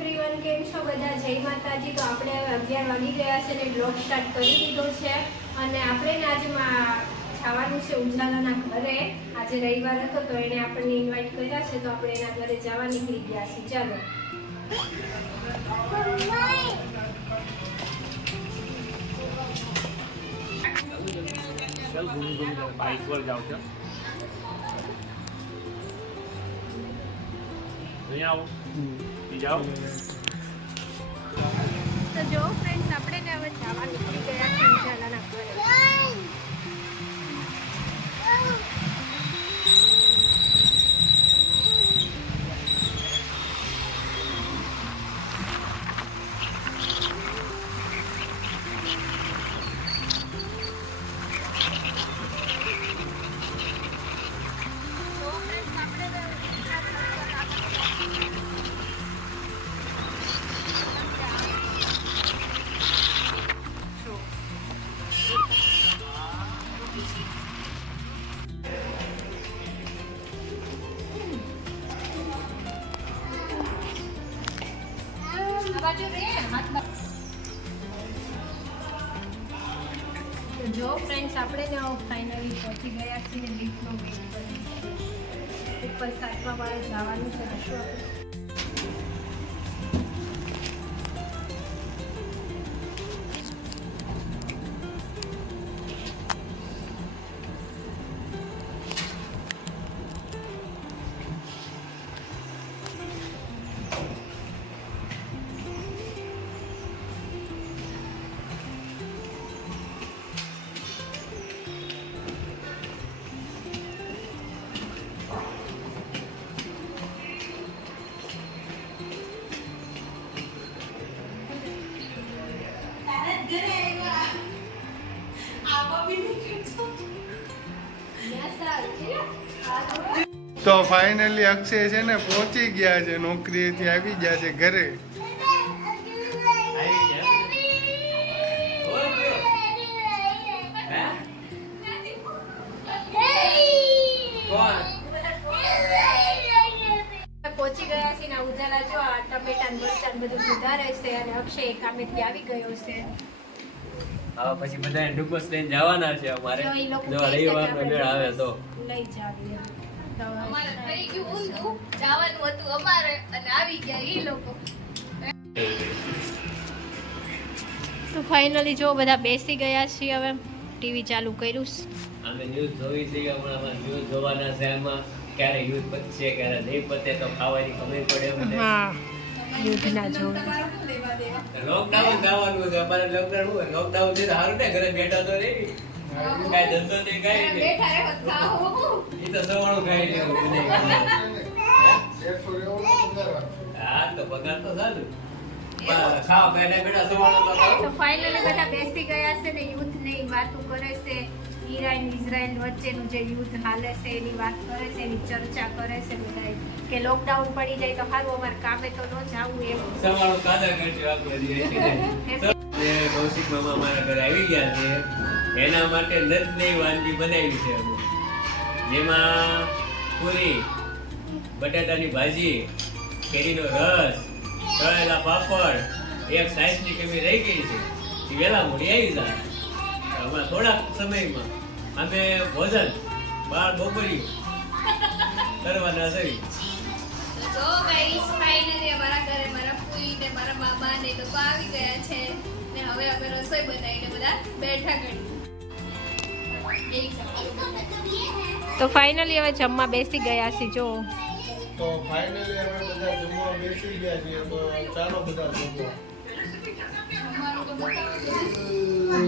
Everyone, કેમ છો બધા? જય માતાજી. તો આપણે હવે 11 વાગી ગયા છે ને બ્લોગ સ્ટાર્ટ કરી દીધો છે અને આપણે આજમાં જવાનું છે ઉજાલાના ઘરે. આજે રવિવાર હતો તો એને આપણને ઇન્વાઇટ કર્યા છે તો આપણે એના ઘરે જવા નીકળી ગયા છીએ. ચાલો. चल घूम घूम कर बाइक पर जाओ क्या नहीं आओ जाओ તો જો ફ્રેન્ડ્સ, આપણે ને હવે જવા નીકળી ગયા છે ઉજાલાના ઘરે. જો ફ્રેન્ડ્સ, આપણે ને ફાઇનલી પહોંચી ગયા છીએ લિફ્ટનો વેઇટ કરી ઉપર 7મા માળે જવાનું છે. તો શું તો ફાઇનલી અક્ષય છે ને પહોંચી ગયા છે, નોકરીએથી આવી ગયા છે ઘરે. પહોંચી ગયા છે ને ઉજાલા જો આ ટમેટા મરચાં બધું સુધારે છે અને અક્ષય કામેથી આવી ગયો છે. હવે પછી બધાને ડુબસ લઈને જવાના છે અમારે. જો ઈ લોકો જો રવિવારનો મેળ આવે તો લઈ જાવી. અમારે થઈ ગયું ઊંધું, જવાનું હતું અમારે અને આવી ગયા ઈ લોકો. તો ફાઇનલી જો બધા બેસી ગયા છીએ. હવે ટીવી ચાલુ કર્યું છે. અમે ન્યૂઝ જોઈ છે કે હમણાં ન્યૂઝ જોવાના છે. એમાં ક્યારે યુદ્ધ પતશે ક્યારે નહીં પતે તો ખાવાની ખબર પડે અમને. હા, યુદ્ધના જોવે. લોકડાઉન જવાનું છે અમારે. લોકડાઉન છે સારું ને, ઘરે બેઠા તો નહીં, કાંઈ ધંધો નહીં, કાંઈ નહીં. બેઠા રહો ખાઓ. ઈ તો સવાણું ખાઈ લેવું હા તો પગાર તો સારું ખાવા બેઠા બેઠા સવાણું તો ખાવું. તો ફાઇનલી બધા બેસી ગયા છે ને યુદ્ધની વાતો કરે છે. ઈરાન ઇઝરાયલ વચ્ચેનું જે યુદ્ધ હાલે છે એની વાત કરે છે, એની ચર્ચા કરે છે બધા કે લોકડાઉન પડી જાય તો સારું, અમારે કામે તો ન જાવું એમ. સવાણું કાદા કરશું આપણે. કૌશિક મામા મારા ઘરે આવી ગયા છે. એના માટે નદની વાનગી બનાવી છે અમે, જેમાં પૂરી, બટાટાની ભાજી, કેરીનો રસ, તળેલા પાપડ, એક સાઈઝની કમી રહી ગઈ છે, એ વહેલા મોડી આવી જાય. હમણાં થોડાક સમયમાં અમે ભોજન બાર બપોરી કરવાના છે. તો ગાઈસ ફાઇનલી અમારા ઘરે મારા ફૂઈ ને મારા મામા ને લોકો આવી ગયા છે ને હવે અમે રસોઈ બનાવીને બધા બેઠા કરી. તો ફાઇનલી હવે જમવા બેસી ગયા છે. જો તો ફાઇનલી અમે બધા જમવા બેસી ગયા છીએ. તો ચાલો બધા જમવા.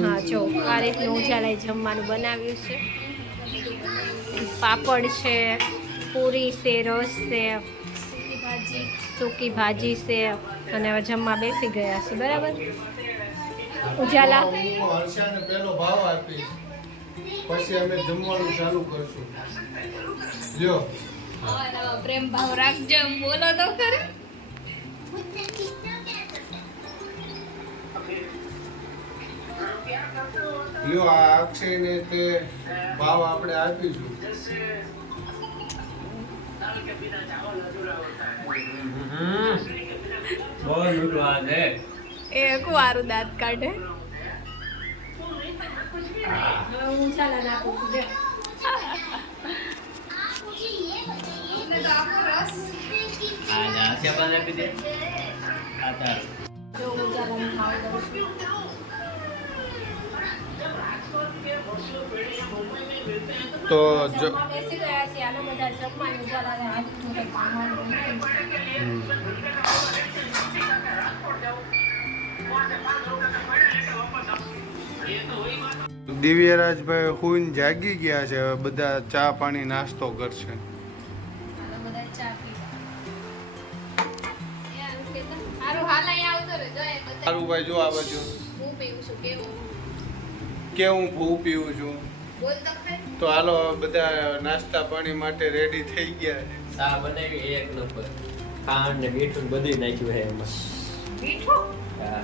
હા, જો આ રીતનું ઉજાલાએ જમવાનું બનાવ્યું છે. પાપડ છે, પૂરી છે, રસ છે, સૂકી ભાજી છે અને હવે જમવા બેસી ગયા છે. બરાબર ઉજાલા? હું હર્ષાને પહેલો ભાવ આપીશ, પછી અમે જમવાનું ચાલુ કરશું. લ્યો નવા પ્રેમ ભાવ રાખજો, બોલો તો ખરે. લ્યો આ અક્ષયને તે ભાવ આપણે આપીશું. બહુ મીઠું આ છે. એ કુવારું દાંત કાઢે. હવે હું ચાલા નાખું છું બે. એટલે તો આપણો રસ આ જા સેપા નાખી દે. આ તાર. જો હું ચાલાનું ખાવ કરું છું. તો જો જમવા બેસી ગયા છીએ આનો બધા જમવાનું ચાલા હાથ ધોઈને ખાવાનું દિવ્યરાજભાઈ હુઈને જાગી ગયા છે. હવે બધા ચા પાણી નાસ્તો કરશે. હાલો બધા ચા પીવા. એ આનું કહેતા, હારું હાલ અહીંયા આવતો રહેજો એ બધા. સારું ભાઈ જો આ બાજુ હું પીવું છું કેવું કેવું હું પીવું છું. બોલ તો ખરી. તો હાલો બધા નાસ્તા પાણી માટે રેડી થઈ ગયા છે. સા બનાવી એક નંબર. ખાંડ ને મીઠું બધું નાખ્યું છે એમાં. મીઠું હા.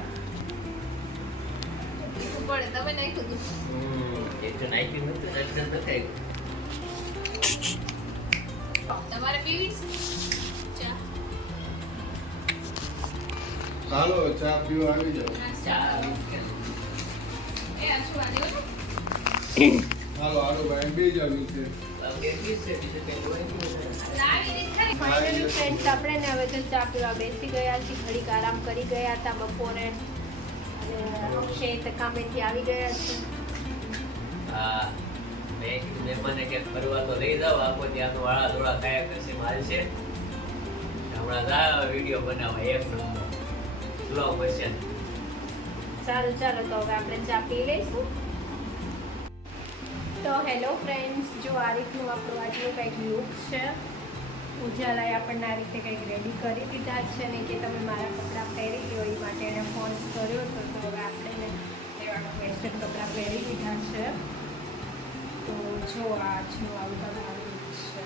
મીઠું પડે તમે નાખ્યું હતું. એ તો નાખ્યું નતું એટલે નથી તમારે પીવી છે ચા? હાલો ચા પીવા આવી જાઓ. આવ્યું. એ આછું આ દેવો ને. હાલો હાલો ભાઈ બે જ આવ્યું છે. લાવી દે ખરી. ફાઇનલી ફ્રેન્ડ્સ આપણે ને હવે તો ચા પીવા બેસી ગયા છીએ. ઘડીક આરામ કરી ગયા હતા બપોરે અને અક્ષય તો કામેથી આવી ગયા છે. હા મેં કીધું મહેમાને કે ફરવા તો લઈ જાઓ આખો ત્યાંનો વાળા થોડા ખાયા કરશે માલ છે હમણાં જા વિડીયો બનાવવા એક નંબર સ્લો મોશન. સારું ચાલો તો હવે આપણે ચા પી લઈશું. તો હેલો ફ્રેન્ડ્સ, જો આ રીતનું આપણું આજનું કંઈક લુક છે. ઉજાલાએ આપણને આ રીતે કંઈક રેડી કરી દીધા છે ને કે તમે મારા કપડાં પહેરી લો એ માટે એને ફોન કર્યો હતો. તો હવે આપણે એવા વેસ્ટર્ન કપડાં પહેરી લીધા છે. તો જો આજનું આવું બધું લુક છે.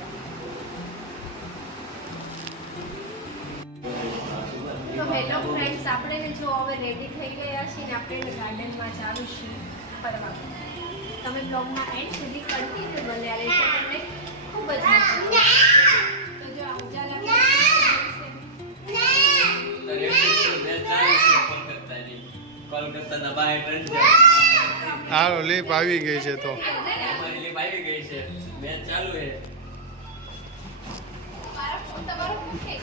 તો હેલો ફ્રેન્ડ્સ, આપણે ને જો હવે રેડી થઈ ગયા છીએ ને આપણે ગાર્ડનમાં જાવું છે ફરવા. તમે બ્લોગમાં એન્ડ સુધી કન્ટિન્યુ બન્યા રહેશો, તમને ખૂબ જ મજા આવશે. તો જો આ ઉજાલા કોલકાતાના બહાર ટ્રેન છે. હાલો લીપ આવી ગઈ છે. તો અમારી લીપ આવી ગઈ છે. મેચ ચાલુ છે. મારા ફોન તમારો મૂકે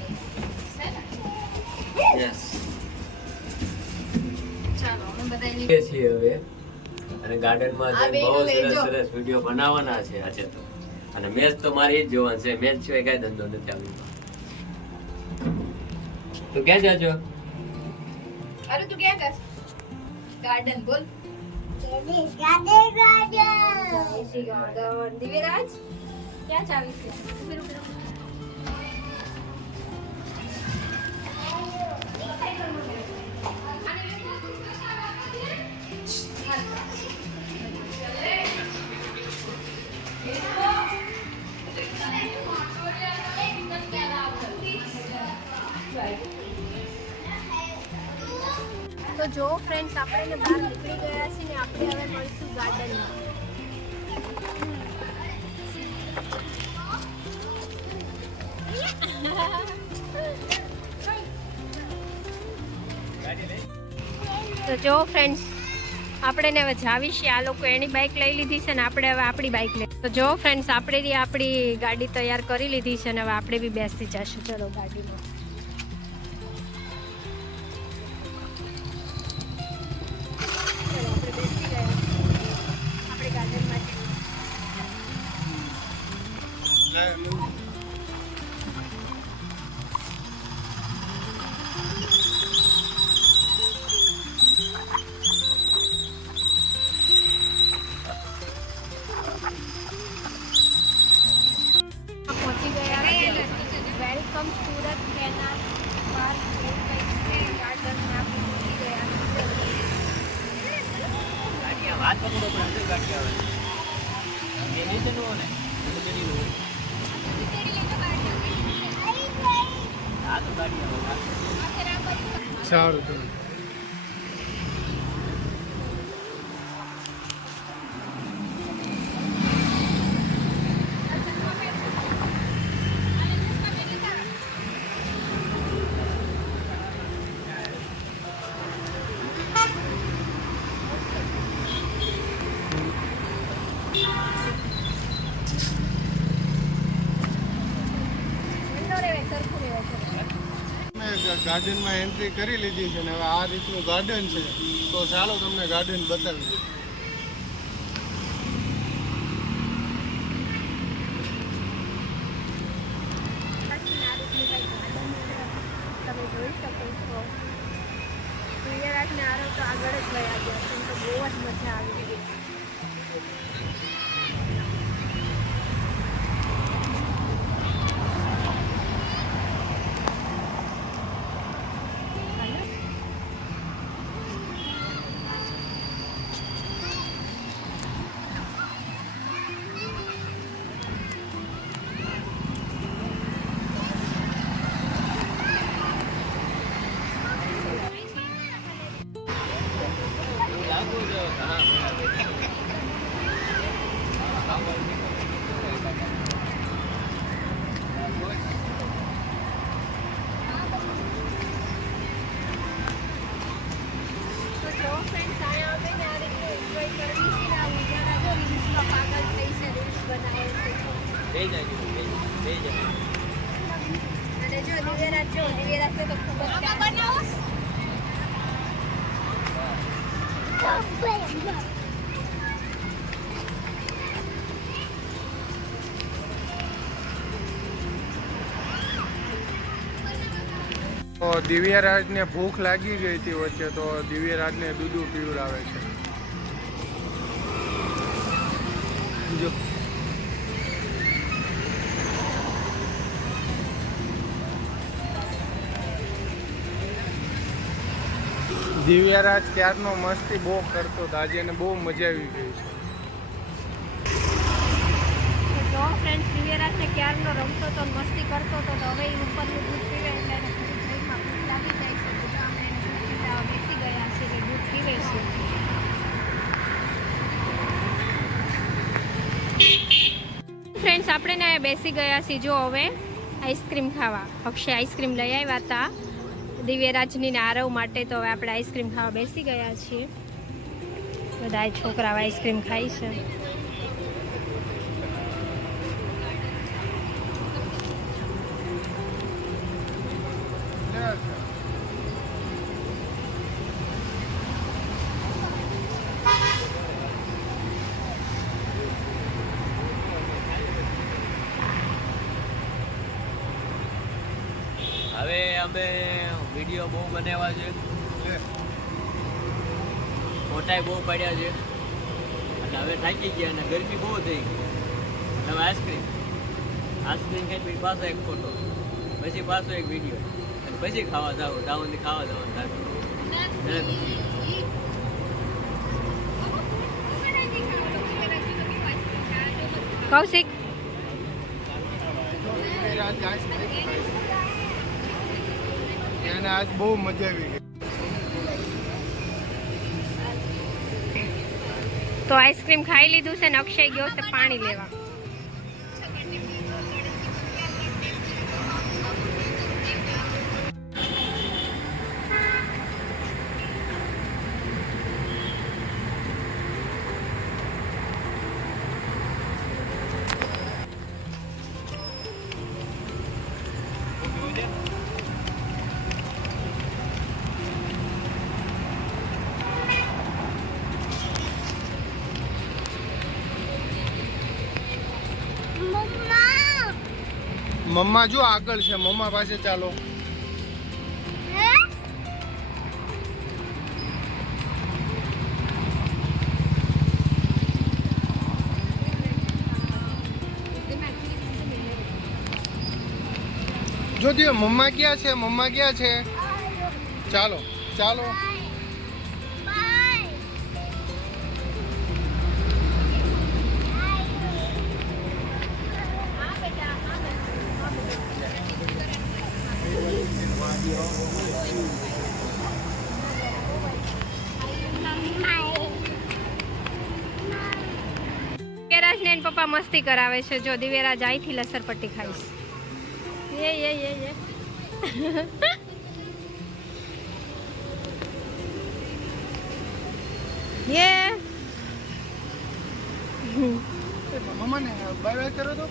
છે ને? યસ. ચાલો અમે બધા એની છીએ હવે અને ગાર્ડનમાં આ જઈને બહુ બેનું લેજો. સરસ સરસ વિડીયો બનાવવાના છે આજે તો. અને મેચ તો મારે જ જોવાનું છે. મેચ સિવાય કાંઈ ધંધો નથી આવ્યો. તો ક્યાં જાજો? અરે તું ક્યાં જાસ? ગાર્ડન બોલ. એસી ગાર્ડન. દિવ્યરાજ ક્યાં ચાવી છે? ઉભી રહો. તો જો ફ્રેન્ડ્સ, આપણે બહાર નીકળી ગયા છીએ ને આપણે હવે મળીશું ગાર્ડનમાં. તો જો ફ્રેન્ડ્સ, આપણે ને હવે જાવી છીએ. આ લોકો એની બાઇક લઈ લીધી છે ને આપણે હવે આપણી બાઇક લઈ. તો જો ફ્રેન્ડ્સ, આપણે આપણી ગાડી તૈયાર કરી લીધી છે ને હવે આપણે બી બેસી જશું. ચલો ગાડીમાં. ચલો આપણે બેસી ગયા. આપણે ગાર્ડનમાં જઈએ. પહોંચી ગયા છીએ. વેલકમ સુરત કેનાલ પાર્ક એવું કંઈક છે ગાર્ડન. આપણે પહોંચી ગયા છીએ. વાત પકડો પણ અંદર ગાડી આવે. એ નીચે નો ને આ તો ગાડી આવે. સારું તો ગાર્ડનમાં એન્ટ્રી કરી લીધી છે ને હવે આ રીતનું ગાર્ડન છે. તો ચાલો તમને ગાર્ડન બતાવીએ. તમે જોઈ શકો છો સૂર્યરાજને આરવ તો આગળ જ ગયા ગયા છે તો બહુ જ મજા આવી ગઈ. અને જો દિવ્યરાજ તો ખૂબ જ તો દિવ્યરાજને ભૂખ લાગી ગઈ હતી વચ્ચે, તો દિવ્યરાજને દૂધ પીવડાવે છે. જો દિવ્યરાજ ક્યારનો મસ્તી બહુ કરતો હતો, આજે એને બહુ મજા આવી ગઈ છે. તો ફ્રેન્ડ્સ દિવ્યરાજને ક્યારનો રમતો તો મસ્તી કરતો હતો તો હવે ઉપરનું દૂધ પીવે એટલે એને પેટમાં ભૂખ લાગી જાય છે. તો આપણે એને દૂધ પીવડાવવા બેસી ગયા છે એટલે દૂધ પીવે છે. ફ્રેન્ડ્સ આપણે ને બેસી ગયા છીએ જો હવે આઈસ્ક્રીમ ખાવા. અક્ષય આઈસ્ક્રીમ લઈ આવ્યા હતા દિવ્યરાજની ને આરવ માટે, તો હવે આપણે આઈસ્ક્રીમ ખાવા બેસી ગયા છીએ. બધા છોકરાઓ આઈસ્ક્રીમ ખાય છે. હવે અમે વિડીયો બહુ બનાવ્યા છે, ફોટાય બહુ પડ્યા છે અને હવે થાકી ગયા અને ગરમી બહુ થઈ ગઈ. તમે આઈસ્ક્રીમ ખાઈ પછી પાછો એક ફોટો, પછી પાછો એક વિડીયો અને પછી ખાવા જવું ડાઉનથી ખાવા જવાનું થાકી. કૌશિક એને આજ બહુ મજા આવી ગઈ. તો આઈસ્ક્રીમ ખાઈ લીધું છે ને અક્ષય ગયો છે પાણી લેવા. મમ્મા જો આગળ છે, મમ્મા પાસે ચાલો. જો દિયો મમ્મા ક્યાં છે, મમ્મા ક્યાં છે? ચાલો ચાલો. દિવ્યરાજ ને પપ્પા મસ્તી કરાવે છે. જો દિવ્યરાજ અહીંથી લસરપટ્ટી ખાઈશ. યે યે યે યે યે. મમ્માને બાય બાય કરો તો.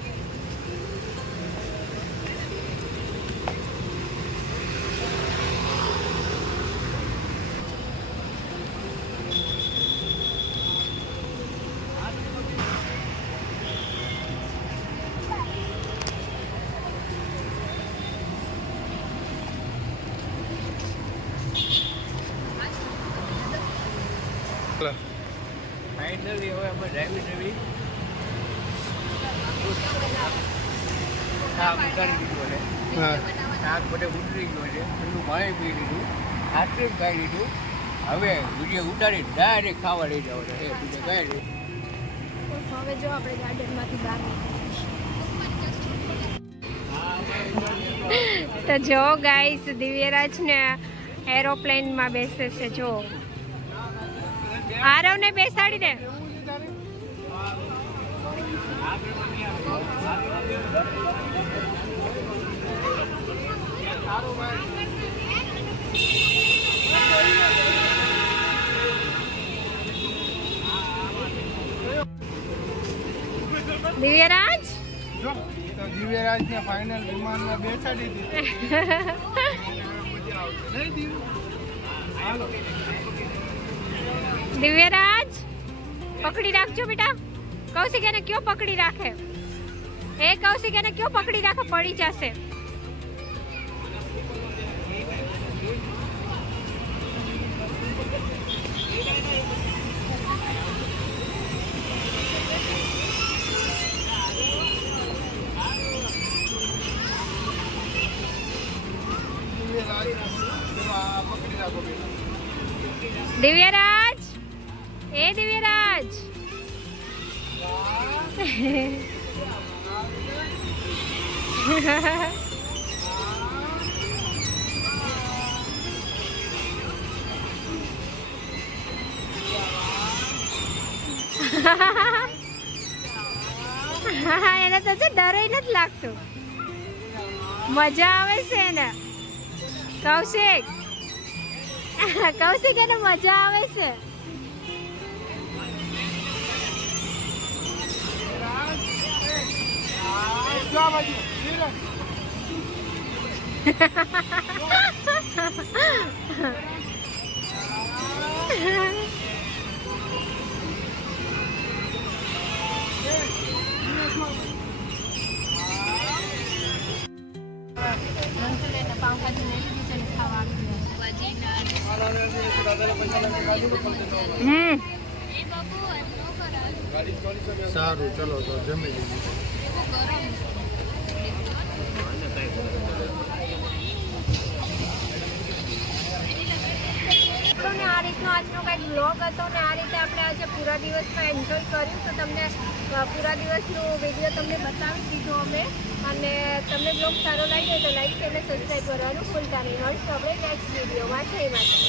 ફાઇનલી હવે અમે ડ્રાઈવી શાક ઉતારી દીધો છે. શાક બધે ઉતરી ગયો છે. ઠંડુ પાણી પી લીધું, આટલું જ ખાઈ લીધું. હવે વિડીયો ઉતારી ડાયરેક્ટ ખાવા લઈ જાવ છે. એ બીજે કાંઈ નહીં. હવે જો આપણે ગાર્ડનમાંથી બહાર નીકળીએ. તો જો ગાઈસ દિવ્યરાજ ને એરોપ્લેનમાં બેસે છે. જો આરવને બેસાડી દે. દિવ્યરાજ જો તો દિવ્યરાજને ફાઇનલ વિમાનમાં બેસાડી દીધી. દિવ્યરાજ પકડી રાખજો બેટા. કૌશિક એને ક્યો પકડી રાખે? એ કૌશિક એને ક્યો પકડી રાખે? પડી જશે. દિવ્યરાજ, એ દિવ્યરાજ એને તો છે ડર નથી લાગતું. મજા આવે છે એને. કૌશિક કૌશિક એને મજા આવે છે. સારું ચલો તો જમી લીધું. આ રીતનો આજનો કંઈક બ્લોગ હતો ને આ રીતે આપણે આજે પૂરા દિવસમાં એન્જોય કર્યું. તો તમને પૂરા દિવસનો વિડીયો તમને બતાવી દીધો અમે. અને તમને બ્લોગ સારો લાગ્યો તો લાઈક અને સબસ્ક્રાઈબ કરવાનું ભૂલતા નહીં. મળશું આપણે નેક્સ્ટ વિડીયોમાં. જય માતા.